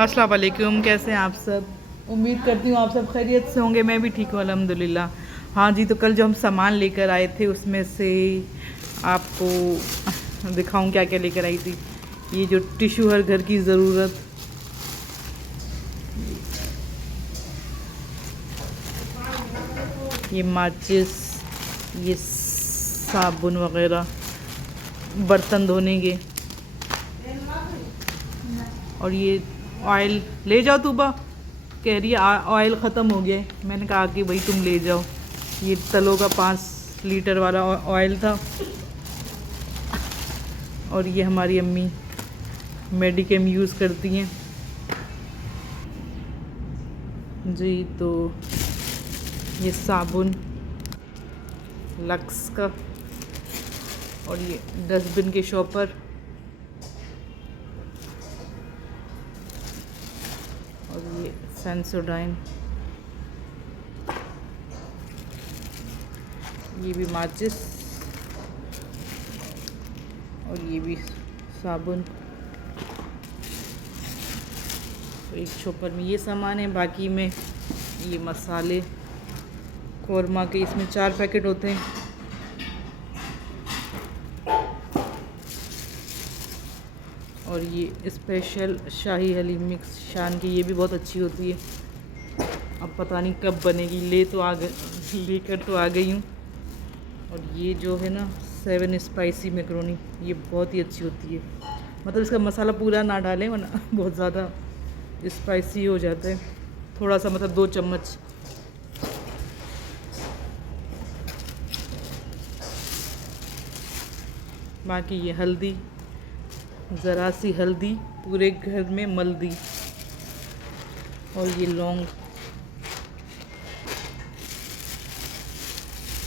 अस्सलाम वालेकुम, कैसे हैं आप सब। उम्मीद करती हूँ आप सब खैरियत से होंगे। मैं भी ठीक हूँ अल्हम्दुलिल्लाह। हाँ जी, तो कल जो हम सामान लेकर आए थे उसमें से आपको दिखाऊं क्या क्या लेकर आई थी। ये जो टिश्यू हर घर की ज़रूरत, ये माचिस, ये साबुन वगैरह, बर्तन धोने के, और ये ऑयल ले जाओ। तूबा कह रही है ऑयल ख़त्म हो गया है। मैंने कहा कि भाई तुम ले जाओ। ये तलो का 5 लीटर वाला ऑयल था। और ये हमारी अम्मी मेडिकेम यूज़ करती हैं जी। तो ये साबुन लक्स का, और ये डस्टबिन के शॉपर, और ये सेंसोडाइन, ये भी माचिस, और ये भी साबुन। तो एक शॉपर में ये सामान है, बाकी में ये मसाले कौरमा के, इसमें 4 पैकेट होते हैं। और ये स्पेशल शाही हलीम मिक्स शान की, ये भी बहुत अच्छी होती है। अब पता नहीं कब बनेगी। लेकर तो आ गई हूँ। और ये जो है ना 7 स्पाइसी मैक्रोनी, ये बहुत ही अच्छी होती है। मतलब इसका मसाला पूरा ना डालें वरना बहुत ज़्यादा स्पाइसी हो जाता है। थोड़ा सा, मतलब 2 चम्मच। बाकी ये हल्दी, ज़रा सी हल्दी पूरे घर में मल दी। और ये लौंग।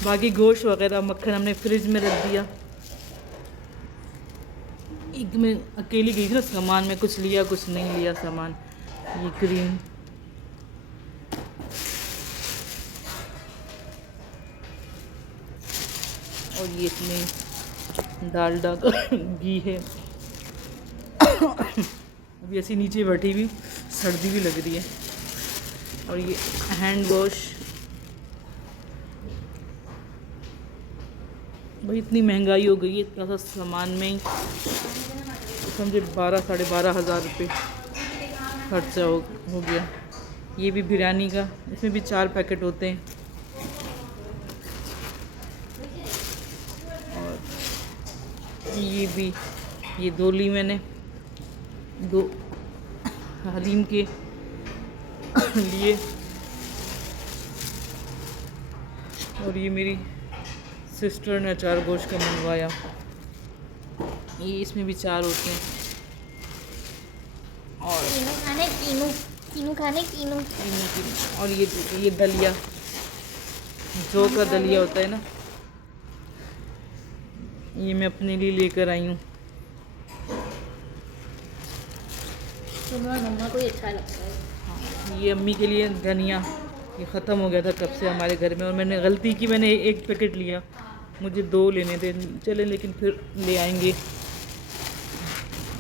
बाकी गोश्त वगैरह, मक्खन हमने फ्रिज में रख दिया। एक मैं अकेली गई थी ना, सामान में कुछ लिया कुछ नहीं लिया सामान। ये क्रीम, और ये इसमें डालडा का घी है। अभी ऐसी नीचे बैठी हुई, सर्दी भी लग रही है। और ये हैंड वॉश। भाई इतनी महंगाई हो गई है, इतना सा सामान में ही समझे 12-12,500 रुपये खर्चा हो गया। ये भी बिरयानी का, इसमें भी 4 पैकेट होते हैं। और ये भी, ये 2 ली मैंने, 2 हलीम के लिए। और ये मेरी सिस्टर ने अचार गोश्त का मंगवाया। ये इसमें भी 4 होते हैं। और कीनू खाने। और ये दलिया, जो का दलिया होता है ना, ये मैं अपने लिए लेकर आई हूँ। मम्मा को अच्छा लगता है। हाँ, ये अम्मी के लिए धनिया, ये ख़त्म हो गया था कब से हमारे घर में, और मैंने गलती की, मैंने 1 पैकेट लिया। मुझे 2 लेने थे, चले लेकिन फिर ले आएंगे।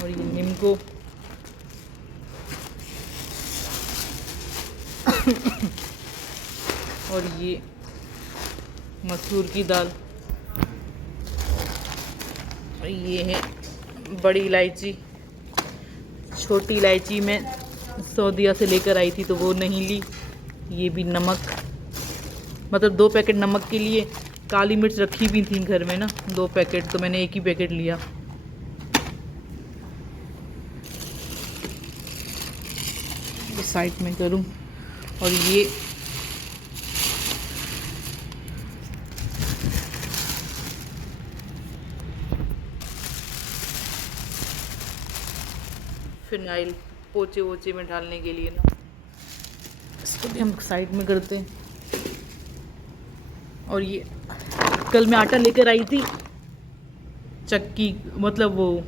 और ये नीमको, और ये मसूर की दाल, और ये है बड़ी इलायची। छोटी इलायची मैं सऊदीया से लेकर आई थी तो वो नहीं ली। ये भी नमक, मतलब 2 पैकेट नमक के लिए। काली मिर्च रखी भी थी घर में ना 2 पैकेट, तो मैंने 1 ही पैकेट लिया। तो साइड में करूं। और ये फिनाइल पोचे वोचे में डालने के लिए ना, इसको भी हम साइड में करते हैं। और ये कल मैं आटा लेकर आई थी, चक्की, मतलब वो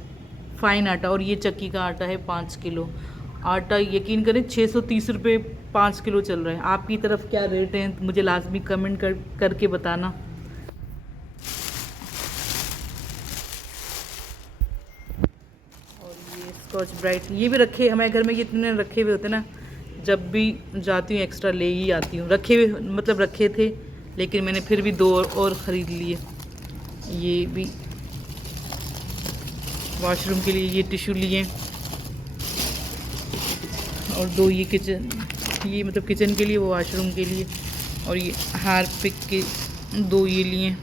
फाइन आटा, और ये चक्की का आटा है 5 किलो आटा। यकीन करें 630 रुपये 5 किलो चल रहा है। आपकी तरफ क्या रेट है मुझे लाजमी कमेंट करके बताना। और ये स्कॉच ब्राइट ये भी रखे, हमारे घर में ये इतने रखे हुए होते ना, जब भी जाती हूँ एक्स्ट्रा ले ही आती हूँ। रखे हुए मतलब रखे थे, लेकिन मैंने फिर भी 2 और ख़रीद लिए। ये भी वॉशरूम के लिए ये टिश्यू लिए, और 2 ये किचन, ये मतलब किचन के लिए, वो वॉशरूम के लिए। और ये हार्पिक के 2 ये लिए,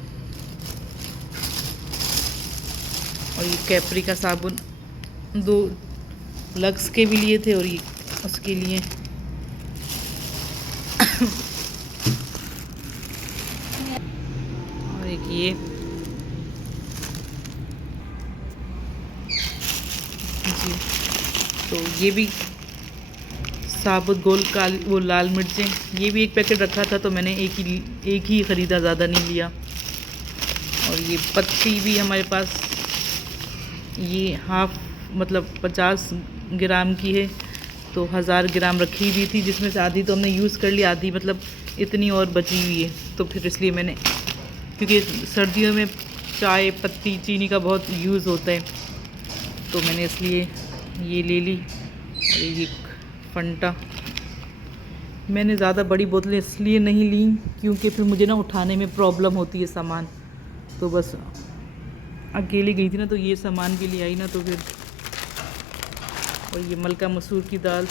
और ये कैपरी का साबुन 2 लक्स के भी लिए थे, और ये उसके लिए। और एक ये जी, तो ये भी साबुत गोल काली वो लाल मिर्चें, ये भी एक पैकेट रखा था तो मैंने एक ही ख़रीदा, ज़्यादा नहीं लिया। और ये पत्ती भी हमारे पास, ये हाफ मतलब 50 ग्राम की है, तो 1000 ग्राम रखी हुई थी, जिसमें से आधी तो हमने यूज़ कर ली, आधी मतलब इतनी और बची हुई है। तो फिर इसलिए मैंने, क्योंकि सर्दियों में चाय पत्ती चीनी का बहुत यूज़ होता है, तो मैंने इसलिए ये ले ली। और ये फंटा, मैंने ज़्यादा बड़ी बोतलें इसलिए नहीं ली क्योंकि फिर मुझे ना उठाने में प्रॉब्लम होती है सामान, तो बस अकेली गई थी ना, तो ये सामान भी ले आई ना, तो फिर। और ये मलका मसूर की दाल,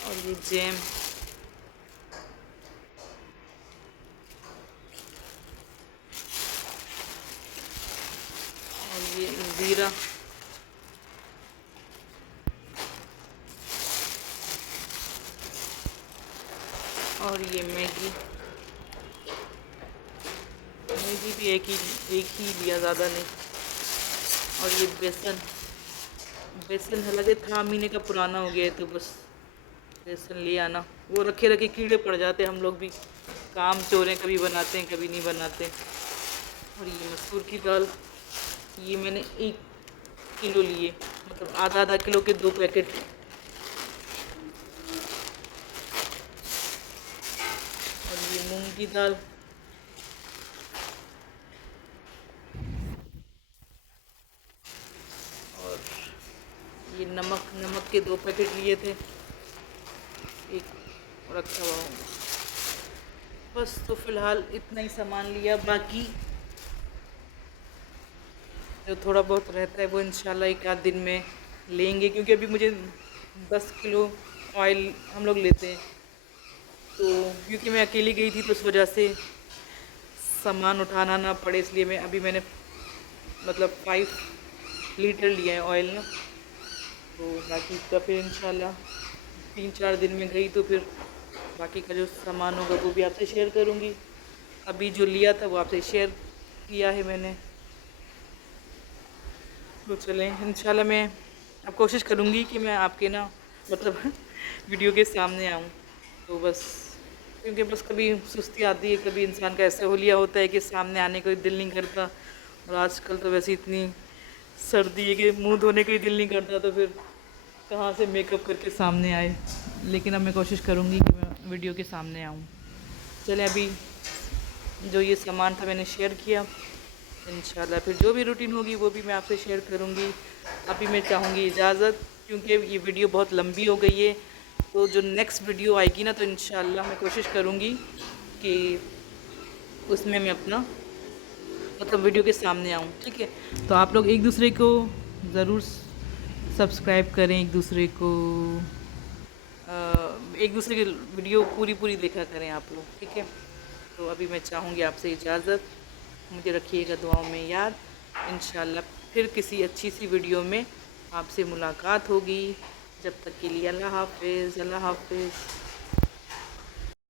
और ये जैम, और ये ज़ीरा, और ये मैगी भी एक ही लिया, ज़्यादा नहीं। और ये बेसन हालांकि था महीने का पुराना हो गया है, तो बस बेसन ले आना, वो रखे रखे कीड़े पड़ जाते, हम लोग भी काम चोरें, कभी बनाते हैं कभी नहीं बनाते। और ये मसूर की दाल, ये मैंने 1 किलो लिए, मतलब आधा किलो के 2 पैकेट। और ये मूंग की दाल, और ये नमक के 2 पैकेट लिए थे, एक रखा हुआ हूँ। बस तो फ़िलहाल इतना ही सामान लिया, बाकी जो थोड़ा बहुत रहता है वो इंशाल्लाह 1 आध दिन में लेंगे, क्योंकि अभी मुझे 10 किलो ऑयल हम लोग लेते हैं, तो क्योंकि मैं अकेली गई थी तो उस वजह से सामान उठाना ना पड़े, इसलिए मैंने मतलब 5 लीटर लिया है ऑयल ना। तो बाकी का फिर इंशाल्लाह 3-4 दिन में गई तो फिर बाकी का जो सामान होगा वो भी आपसे शेयर करूँगी। अभी जो लिया था वो आपसे शेयर किया है मैंने। तो चलें, इंशाल्लाह मैं अब कोशिश करूँगी कि मैं आपके ना मतलब वीडियो के सामने आऊँ। तो बस क्योंकि बस कभी सुस्ती आती है, कभी इंसान का ऐसा हुलिया होता है कि सामने आने को दिल नहीं करता, और आजकल तो वैसे इतनी सर्दी है कि मुंह धोने को ही दिल नहीं करता, तो फिर कहाँ से मेकअप करके सामने आए। लेकिन अब मैं कोशिश करूँगी कि मैं वीडियो के सामने आऊँ। चलें, अभी जो ये सामान था मैंने शेयर किया, इंशाल्लाह फिर जो भी रूटीन होगी वो भी मैं आपसे शेयर करूँगी। अभी मैं चाहूँगी इजाज़त, क्योंकि ये वीडियो बहुत लंबी हो गई है, तो जो नेक्स्ट वीडियो आएगी ना तो इंशाल्लाह मैं कोशिश करूँगी कि उसमें मैं अपना मतलब वीडियो के सामने आऊँ, ठीक है। तो आप लोग एक दूसरे को ज़रूर सब्सक्राइब करें, एक दूसरे की वीडियो पूरी देखा करें आप लोग, ठीक है। तो अभी मैं चाहूँगी आपसे इजाज़त, मुझे रखिएगा दुआओं में याद। इंशाल्लाह फिर किसी अच्छी सी वीडियो में आपसे मुलाकात होगी। जब तक के लिए अल्लाह हाफ़िज़, अल्लाह हाफ़िज़।